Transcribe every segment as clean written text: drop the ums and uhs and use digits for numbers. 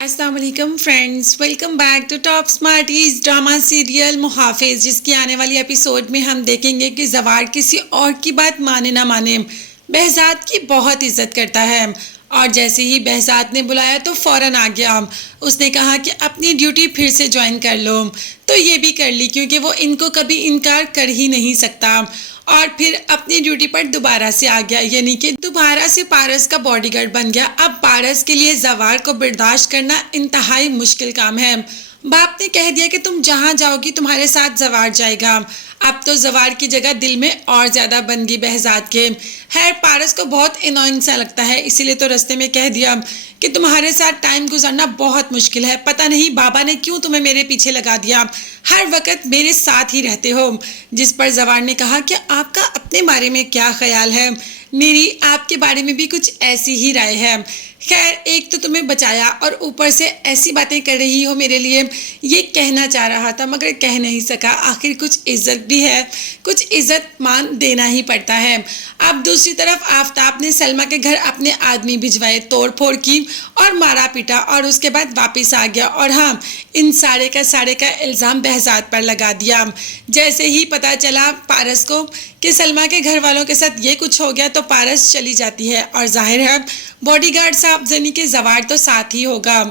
السلام علیکم friends, welcome back to top smarties drama serial Muhafiz, جس کی آنے والی ایپیسوڈ میں ہم دیکھیں گے کہ زوار کسی اور کی بات مانے نہ مانے بہزاد کی بہت عزت کرتا ہے، اور جیسے ہی بہزاد نے بلایا تو فوراً آ گیا۔ اس نے کہا کہ اپنی ڈیوٹی پھر سے جوائن کر لو، تو یہ بھی کر لی کیونکہ وہ ان کو کبھی انکار کر ہی نہیں سکتا، اور پھر اپنی ڈیوٹی پر دوبارہ سے آ گیا، یعنی کہ دوبارہ سے پارس کا باڈی گارڈ بن گیا۔ اب پارس کے لیے زوار کو برداشت کرنا انتہائی مشکل کام ہے۔ باپ نے کہہ دیا کہ تم جہاں جاؤ گی تمہارے ساتھ زوار جائے گا۔ اب تو زوار کی جگہ دل میں اور زیادہ بن گئی بہزاد کے۔ خیر پارس کو بہت انوائنگ سا لگتا ہے، اسی لیے تو رستے میں کہہ دیا کہ تمہارے ساتھ ٹائم گزارنا بہت مشکل ہے، پتہ نہیں بابا نے کیوں تمہیں میرے پیچھے لگا دیا، ہر وقت میرے ساتھ ہی رہتے ہو۔ جس پر زوار نے کہا کہ آپ کا اپنے بارے میں کیا خیال ہے، میری آپ کے بارے میں بھی کچھ ایسی ہی رائے ہے۔ خیر ایک تو تمہیں بچایا اور اوپر سے ایسی باتیں کر رہی ہو میرے لیے، یہ کہنا چاہ رہا تھا مگر کہہ نہیں سکا، آخر کچھ عزت بھی ہے، کچھ عزت مان دینا ہی پڑتا ہے۔ اب دوسری طرف آفتاب نے سلمہ کے گھر اپنے آدمی بھجوائے، توڑ پھوڑ کی اور مارا پیٹا، اور اس کے بعد واپس آ گیا، اور ہاں ان سارے کا الزام بہزاد پر لگا دیا۔ جیسے ہی پتہ چلا پارس کو کہ سلمہ کے گھر والوں کے ساتھ یہ کچھ ہو گیا تو پارس چلی جاتی ہے، اور ظاہر ہے باڈی گارڈ صاحب زنی کے زوار تو ساتھ ہی ہوگا۔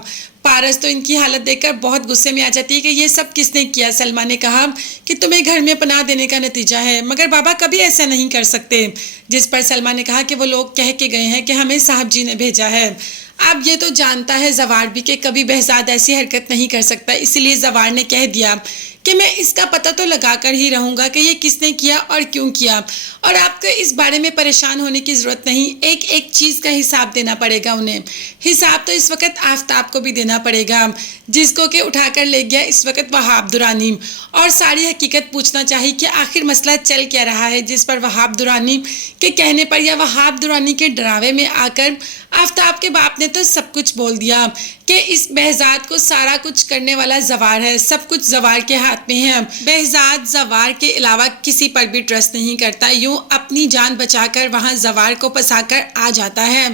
پارس تو ان کی حالت دیکھ کر بہت غصے میں آ جاتی ہے کہ یہ سب کس نے کیا۔ سلمہ نے کہا کہ تمہیں گھر میں پناہ دینے کا نتیجہ ہے، مگر بابا کبھی ایسا نہیں کر سکتے۔ جس پر سلمہ نے کہا کہ وہ لوگ کہہ کے گئے ہیں کہ ہمیں صاحب جی نے بھیجا ہے۔ اب یہ تو جانتا ہے زوار بھی کہ کبھی بہزاد ایسی حرکت نہیں کر سکتا، اسی لیے زوار نے کہہ دیا کہ میں اس کا پتہ تو لگا کر ہی رہوں گا کہ یہ کس نے کیا اور کیوں کیا، اور آپ کو اس بارے میں پریشان ہونے کی ضرورت نہیں، ایک ایک چیز کا حساب دینا پڑے گا انہیں۔ حساب تو اس وقت آفتاب کو بھی دینا پڑے گا، جس کو کہ اٹھا کر لے گیا اس وقت وہاب درانی، اور ساری حقیقت پوچھنا چاہیے کہ آخر مسئلہ چل کیا رہا ہے۔ جس پر وہاب درانی کے کہنے پر یا وہاب درانی کے ڈراوے میں آ کر آفتاب کے باپ نے تو سب کچھ بول دیا کہ اس بہزاد کو سارا کچھ کرنے والا زوار ہے، سب کچھ زوار کے ہاتھ میں ہے۔ بہزاد زوار کے علاوہ کسی پر بھی ٹرسٹ نہیں کرتا، یوں اپنی جان بچا کر وہاں زوار کو پھنسا کر آ جاتا ہے۔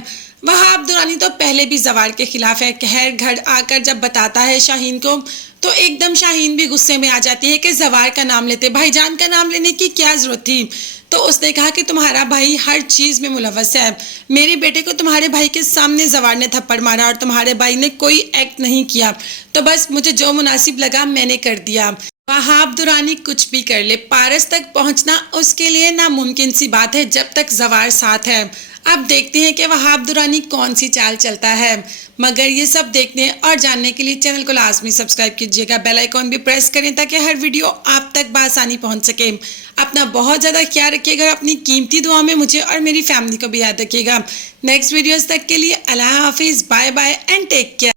وہاب درانی تو پہلے بھی زوار کے خلاف ہے، خیر گھر آ کر جب بتاتا ہے شاہین کو تو ایک دم شاہین بھی غصے میں آ جاتی ہے کہ زوار کا نام لیتے، بھائی جان کا نام لینے کی کیا ضرورت تھی۔ تو اس نے کہا کہ تمہارا بھائی ہر چیز میں ملوث ہے، میرے بیٹے کو تمہارے بھائی کے سامنے زوار نے تھپڑ مارا اور تمہارے بھائی نے کوئی ایکٹ نہیں کیا، تو بس مجھے جو مناسب لگا میں نے کر دیا۔ وہاب درانی کچھ بھی کر لے، پارس تک پہنچنا اس کے لیے ناممکن سی بات ہے جب تک زوار ساتھ ہے۔ اب دیکھتے ہیں کہ وہاب درانی کون سی چال چلتا ہے، مگر یہ سب دیکھنے اور جاننے کے لیے چینل کو لازمی سبسکرائب کیجیے گا، بیل آئیکن بھی پریس کریں تاکہ ہر ویڈیو آپ تک بآسانی پہنچ سکے۔ اپنا بہت زیادہ خیال رکھیے گا، اپنی قیمتی دعا میں مجھے اور میری فیملی کو بھی یاد رکھیے گا۔ نیکسٹ ویڈیوز تک کے لیے اللہ حافظ، bye bye and take care.